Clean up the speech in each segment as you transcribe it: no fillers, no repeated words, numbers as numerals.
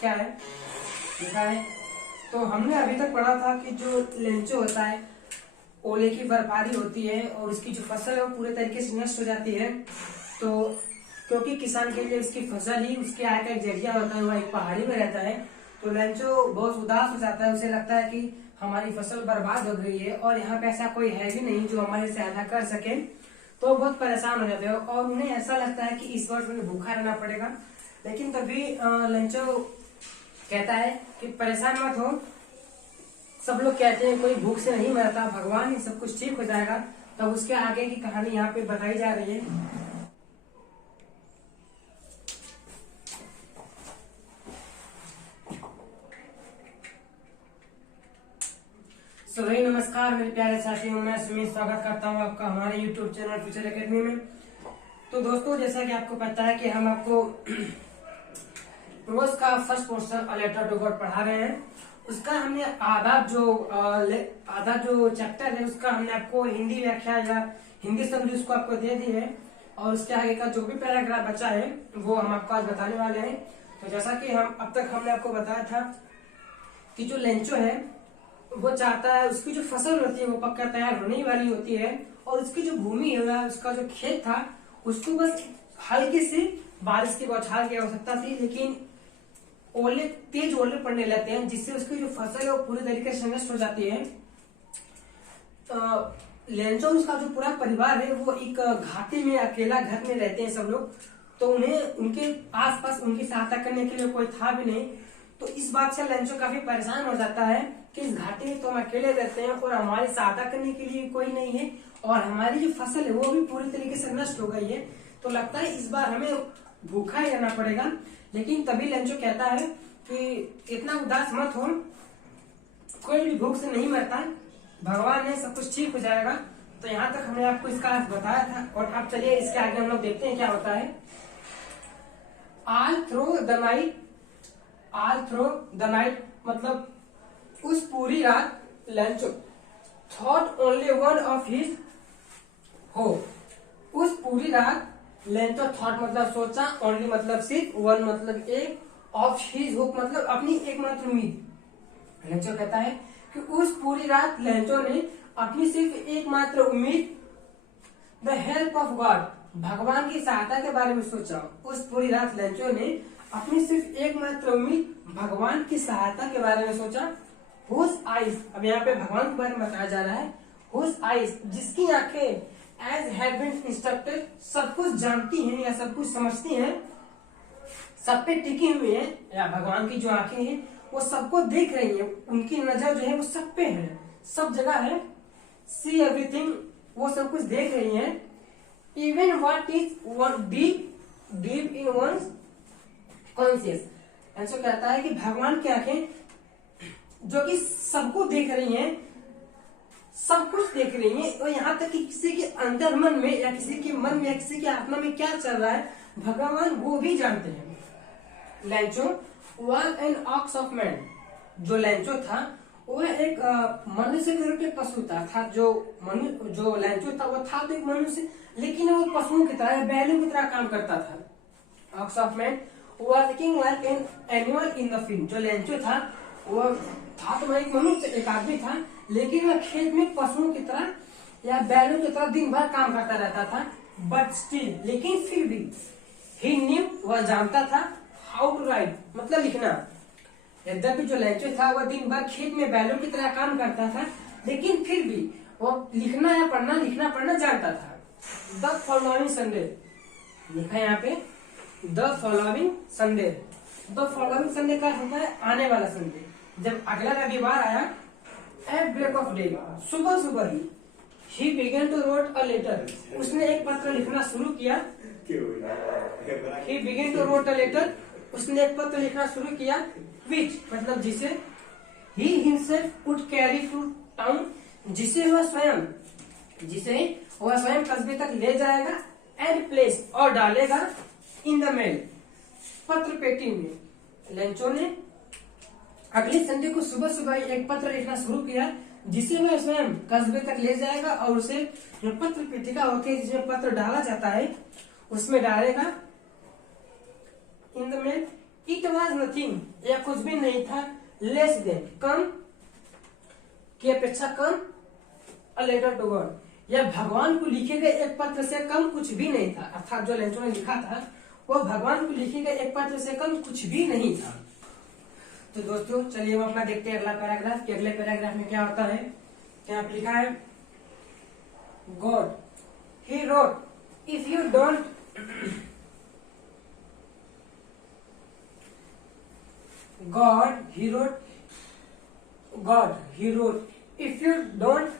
क्या है लिखा है। तो हमने अभी तक पढ़ा था कि जो लेंचो होता है, ओले की बर्फबारी होती है और उसकी जो फसल है वो पूरे तरीके से नष्ट हो जाती है। तो क्योंकि किसान के लिए उसकी फसल ही उसके आय का एक जरिया होता है, वह एक पहाड़ी में रहता है, तो लेंचो बहुत उदास हो जाता है। उसे लगता है कि हमारी फसल बर्बाद हो गई है और यहाँ पे ऐसा कोई है भी नहीं जो हमारी सहायता कर सके। तो बहुत परेशान हो जाते हैं और उन्हें ऐसा लगता है कि इस वर्ष उन्हें भूखा रहना पड़ेगा। लेकिन तभी लेंचो कहता है कि परेशान मत हो, सब लोग कहते हैं कोई भूख से नहीं मरता, भगवान ही सब कुछ ठीक हो जाएगा। तब उसके आगे की कहानी यहाँ पे बताई जा रही है। सो भाई नमस्कार मेरे प्यारे साथियों, मैं सुमित स्वागत करता हूँ आपका हमारे YouTube चैनल फ्यूचर एकेडमी में। तो दोस्तों, जैसा कि आपको पता है कि हम आपको प्रोज का first portion a letter to God पढ़ा रहे हैं। उसका हमने आधा जो चैप्टर है उसका हमने आपको हिंदी व्याख्या या हिंदी समझ उसको आपको दे दी है, और उसके आगे का जो भी पैराग्राफ बचा है वो हम आपको आज बताने वाले हैं। तो जैसा कि हम अब तक हमने आपको बताया था कि जो लेंचो है वो चाहता है उसकी जो फसल होती है वो पक्का तैयार होने वाली होती है, और उसकी जो भूमि है उसका जो खेत था उसको बस हल्की सी बारिश की बौछार की आवश्यकता थी, लेकिन तेज ओले पड़ने लगते हैं जिससे उसकी जो फसल है वो पूरी तरीके से नष्ट हो जाती है। लेंचो उसका जो पूरा परिवार है वो एक घाटी में अकेला घर में रहते हैं सब लोग, तो उन्हें उनके आसपास उनकी सहायता करने के लिए कोई था भी नहीं। तो इस बात से लेंचो काफी परेशान हो जाता है कि इस घाटी में तो हम अकेले रहते हैं और हमारी सहायता करने के लिए कोई नहीं है, और हमारी जो फसल है वो भी पूरी तरीके से नष्ट हो गई है। तो लगता है इस बार हमें भूखा ही रहना पड़ेगा। लेकिन तभी लेंचो कहता है कि इतना उदास मत हो, कोई भी भूख से नहीं मरता, भगवान है सब कुछ ठीक हो जाएगा। तो यहाँ तक हमने आपको इसका अर्थ बताया था, और अब चलिए इसके आगे हम लोग देखते हैं क्या होता है। ऑल थ्रू द नाइट मतलब उस पूरी रात Lencho thought only one of his hope. उस पूरी रात लेंचो थॉट मतलब सोचा, ओनली मतलब सिर्फ, वन मतलब एक, ऑफ हिज होप मतलब अपनी एकमात्र उम्मीद। लेंचो कहता है कि उस पूरी रात लेंचो ने अपनी सिर्फ एकमात्र उम्मीद द हेल्प ऑफ गॉड, भगवान की सहायता के बारे में सोचा। उस पूरी रात लेंचो ने अपनी सिर्फ एकमात्र उम्मीद भगवान की सहायता के बारे में सोचा। हुज आइज, अब यहाँ पे भगवान के बारे में बताया जा रहा है। हुज आइज, जिसकी आंखें एज हैव बीन इंस्ट्रक्टेड, सब कुछ जानती हैं या सब कुछ समझती हैं, सब पे टिकी हुई है, या भगवान की जो आंखें हैं वो सबको देख रही है, उनकी नजर जो है वो सब पे है, सब जगह है। सी एवरीथिंग, वो सब कुछ देख रही है। Even what is deep in one's conscious, ऐसा कहता है कि भगवान की आंखें जो कि सबको देख रही हैं, सब कुछ देख रही हैं, और यहाँ तक कि किसी के अंदर मन में या किसी के मन में या किसी के आत्मा में क्या चल रहा है भगवान वो भी जानते हैं। Lencho was an ox of man, जो लेंचो था वो एक मनुष्य के रूप में पशु था। जो लेंचो था वो था तो एक मनुष्य, लेकिन वो पशुओं की तरह बैलों की तरह काम करता था। Ox of man working like an animal in the field, जो लेंचो था वो था तो एक मनुष्य, एक आदमी था, लेकिन वह खेत में पशुओं की तरह या बैलों की तरह दिन भर काम करता रहता था। बट स्टिल, लेकिन फिर भी, ही न्यू, वह जानता था, हाउ टू राइट मतलब लिखना। यद्यपि जो लेंचो था वह दिन भर खेत में बैलों की तरह काम करता था, लेकिन फिर भी वह लिखना पढ़ना जानता था। द फॉलोइंग संडे लिखा यहाँ पे, the following Sunday. The following Sunday का होता है आने वाला संडे, जब अगला रविवार आया, एट ब्रेक ऑफ डे, सुबह ही began to wrote a letter, उसने एक पत्र लिखना शुरू किया। ही began to wrote a letter, उसने एक पत्र लिखना शुरू किया, विच मतलब जिसे, he himself could carry to town, जिसे वह स्वयं कस्बे तक ले जाएगा, एंड प्लेस और डालेगा, इन द मेल पत्र पेटी में। लेंचो ने अगले संडे को सुबह एक पत्र लिखना शुरू किया, जिसे वह स्वयं कस्बे तक ले जाएगा, और उसे जो पत्र पेटिका होती है जिसमें पत्र डाला जाता है उसमें डालेगा, in the mail it was nothing, यह कुछ भी नहीं था, लेस देन, कम की अपेक्षा कम, अ लेटर टू गॉड, यह भगवान को लिखे गए एक पत्र से कम कुछ भी नहीं था। अर्थात जो लेंचो ने लिखा था वो भगवान को लिखे गए एक पत्र से कम कुछ भी नहीं था। तो दोस्तों चलिए हम अपना देखते हैं अगला पैराग्राफ कि अगले पैराग्राफ में क्या होता है। यहाँ पे लिखा है God he wrote if you don't God he wrote, if you don't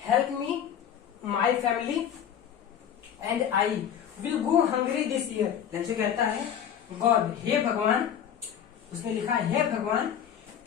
help me, my family and I will go hungry this year। Lencho कहता है God, हे भगवान, उसने लिखा है हे भगवान,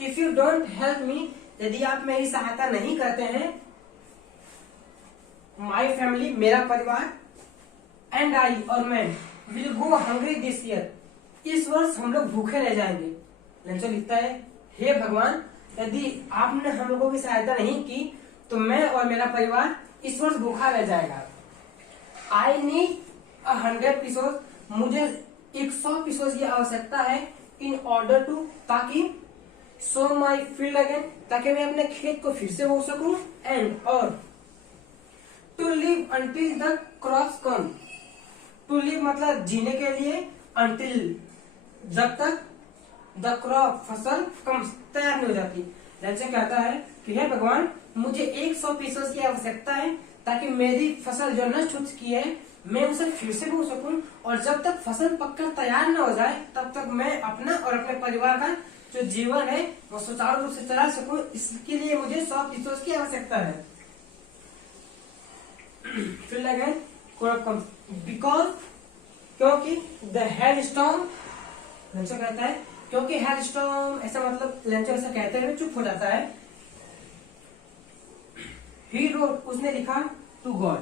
if you don't help me, यदि आप मेरी सहायता नहीं करते हैं, my family मेरा परिवार, and I और मैं will go hungry this year, इस वर्ष हम लोग भूखे रह जाएंगे। लेंचो लिखता है हे भगवान, यदि आपने हम लोगों की सहायता नहीं की तो मैं और मेरा परिवार इस वर्ष भूखा रह जाएगा। आई नीड 100 पीसोस, मुझे 100 पीसोस की आवश्यकता है, इन ऑर्डर टू, ताकि सो माई फील्ड अगेन, ताकि मैं अपने खेत को फिर से बो सकूं, एंड और to live until the crops come, to live मतलब जीने के लिए, अंटिल जब तक, द क्रॉप फसल कम तैयार नहीं हो जाती। लेंचो कहता है कि हे भगवान, मुझे 100 पीसेस की आवश्यकता है ताकि मेरी फसल जो नष्ट हो चुकी है मैं उसे फिर से बो सकूं, और जब तक फसल पककर तैयार न हो जाए तब तक मैं अपना और अपने परिवार का जो जीवन है वो सुचारू रूप से चला सकूं। इसके लिए मुझे 100 पीसेस की आवश्यकता है। फिर अगेन क्रॉप कम्स बिकॉज, क्योंकि द हेल स्टॉर्म, लेंचो कहता है क्योंकि हेल स्टॉर्म, ऐसा मतलब लेंचो ऐसा कहते हुए चुप हो जाता है। ही रोट, उसने लिखा टू गॉड।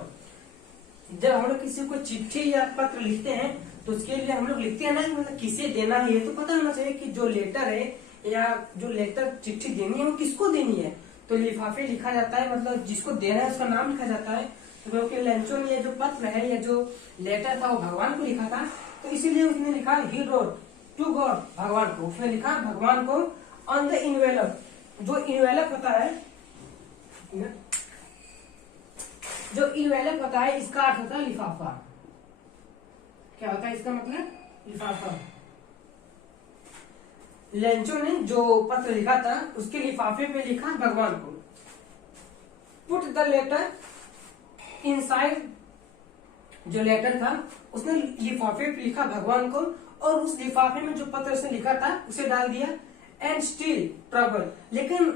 जब हम लोग किसी को चिट्ठी या पत्र लिखते हैं तो उसके लिए हम लोग लिखते हैं ना, मतलब किसे देना है ये तो पता होना चाहिए कि जो लेटर है या जो लेटर चिट्ठी देनी है वो किसको देनी है। तो लिफाफे लिखा जाता है, मतलब जिसको देना है उसका नाम लिखा जाता है। तो क्योंकि लेंचो ने ये जो पत्र है या जो लेटर था वो भगवान को लिखा था, तो इसीलिए उसने लिखा ही रोट टू गॉड, भगवान को। उसने लिखा भगवान को ऑन द इनवेलप, जो इनवेलप होता है, जो इनवेलप होता है इसका अर्थ होता है लिफाफा। क्या होता है इसका मतलब? लिफाफा। लेंचो ने जो पत्र लिखा था उसके लिफाफे पे लिखा भगवान को। पुट द लेटर इनसाइड, जो लेटर था उसने लिफाफे पे लिखा भगवान को, और उस लिफाफे में जो पत्र उसने लिखा था उसे डाल दिया। एंड स्टिल ट्रबल, लेकिन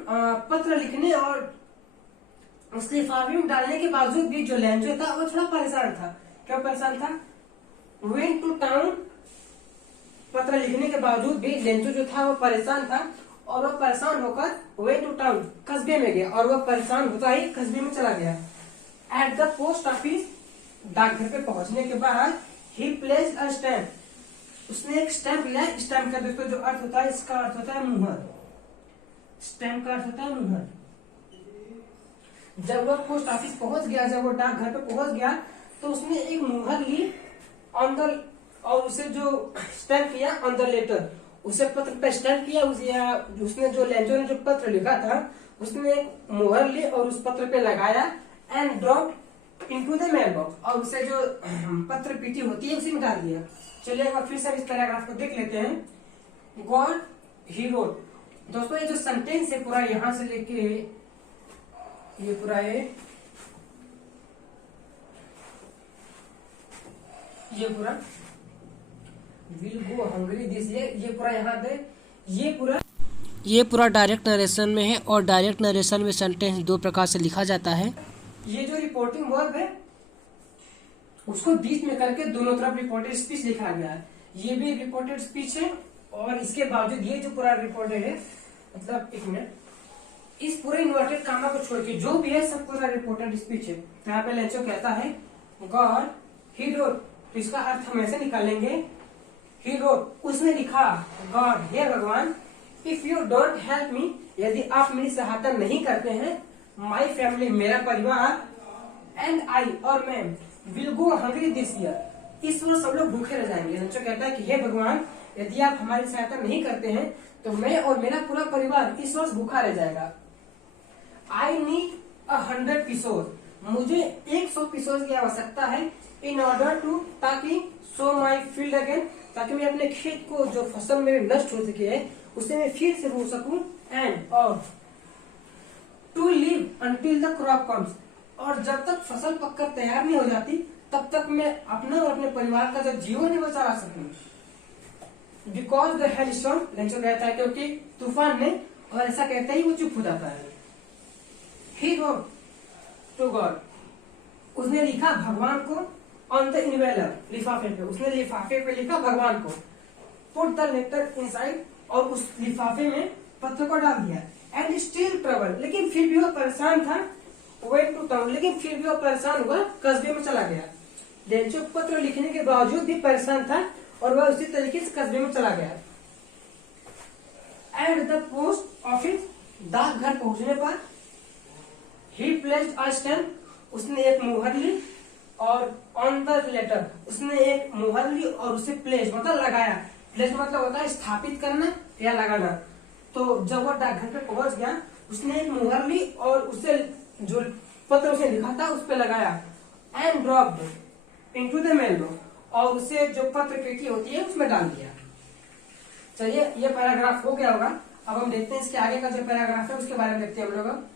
पत्र लिखने और उस लिफाफे में डालने के बावजूद भी जो लेंचो था वो थोड़ा परेशान था। क्या परेशान था? वेंट टू टाउन, पत्र लिखने के बावजूद भी लेंचो जो था वो परेशान था, और वो परेशान होकर वेंट टू टाउन, कस्बे में गया, और वो परेशान होता ही कस्बे में चला गया। एट द पोस्ट ऑफिस, डाकघर पे पहुंचने के बाद ही प्लेस्ड अ स्टैम्प, उसने एक स्टैम्प लिया। स्टैम्प का दोस्तों जो अर्थ होता है, इसका अर्थ होता है मुहर। स्टैम्प का अर्थ होता है मुहर। जब वो पोस्ट ऑफिस पहुंच गया, जब वो डाकघर पे पहुंच गया तो उसने एक मुहर ली ऑन द, और उसे जो स्टैम्प किया ऑन द लेटर, उसे पत्र पे स्टैम्प किया। उसने जो लेंचो ने जो पत्र लिखा था उसने एक मुहर ली और उस पत्र पे लगाया। And drop into the mail box, और उसे जो पत्र पीटी होती है उसी में डाल दिया। चलिए एक बार फिर से इस पैराग्राफ को देख लेते हैं। गॉड ही रोट, दोस्तों ये जो सेंटेंस है पूरा यहां से लेके ये पूरा है, ये पूरा will go hungry this year, ये पूरा यहाँ पे ये पूरा डायरेक्ट नरेशन में है, और डायरेक्ट नरेशन में सेंटेंस दो प्रकार से लिखा जाता है। ये जो रिपोर्टिंग वर्ब है उसको बीच में करके दोनों तरफ रिपोर्टेड स्पीच लिखा गया है। ये भी रिपोर्टेड स्पीच है, और इसके बावजूद ये जो पूरा रिपोर्टेड है, मतलब एक मिनट, इस पूरे इन्वर्टेड कामा को छोड़ के जो भी है सब पूरा रिपोर्टेड स्पीच है। तो यहाँ पे लेंचो कहता है गॉड ही रोट, तो इसका अर्थ हम ऐसे निकालेंगे, ही रोट, उसने लिखा, गॉड हे भगवान, if you don't help me, यदि आप मेरी सहायता नहीं करते हैं, माई फैमिली मेरा परिवार, एंड आई और मैं, will go hungry this year, इस वर्ष सब लोग भूखे रह जाएंगे। लेंचो कहता है कि हे भगवान, यदि आप हमारी सहायता नहीं करते हैं तो मैं और मेरा पूरा परिवार इस वर्ष भूखा रह जाएगा। आई नीड 100 पीसोज, मुझे 100 पीसोज की आवश्यकता है इन ऑर्डर टू, ताकि सो माई फील्ड अगेन, ताकि मैं अपने खेत को जो फसल मेरे नष्ट हो चुकी है उसे मैं फिर से बो सकूं, एंड और to live until the crop comes, और जब तक फसल पककर तैयार नहीं हो जाती तब तक मैं अपना और अपने परिवार का जो जीवन है वो चला सकूं। Because the hell storm, Lencho कहता है क्योंकि तूफान ने, और ऐसा कहता ही वो चुप हो जाता है। ही रोट टू गॉड, उसने लिखा भगवान को, ऑन द इनवेलर, लिफाफे पे, उसने लिफाफे पे लिखा भगवान को, पुट द लेटर इनसाइड, और उस लिफाफे में पत्र को डाल दिया, एंड स्टिल ट्रबल, लेकिन फिर भी वो परेशान था, वेंट टू टाउन, लेकिन फिर भी वो परेशान हुआ, कस्बे में चला गया। लेंचो पत्र लिखने के बावजूद भी परेशान था और वह उसी तरीके से कस्बे में चला गया। एट द पोस्ट ऑफिस, डाकघर पहुंचने पर, ही प्लेस्ड अ स्टैम्प, उसने एक मुहर ली, और ऑन द लेटर, उसने एक मुहर ली और उसे प्लेस मतलब लगाया, प्लेस मतलब होता है स्थापित करना या लगाना। तो जब वह डाकघर पे पहुंच गया उसने एक मुहर ली और उसे जो पत्र उसने लिखा था उस पे लगाया, and dropped into the mail box, और उसे जो पत्र पेटी होती है उसमें डाल दिया। चलिए ये पैराग्राफ हो गया होगा। अब हम देखते हैं इसके आगे का जो पैराग्राफ है उसके बारे में देखते हैं हम लोग।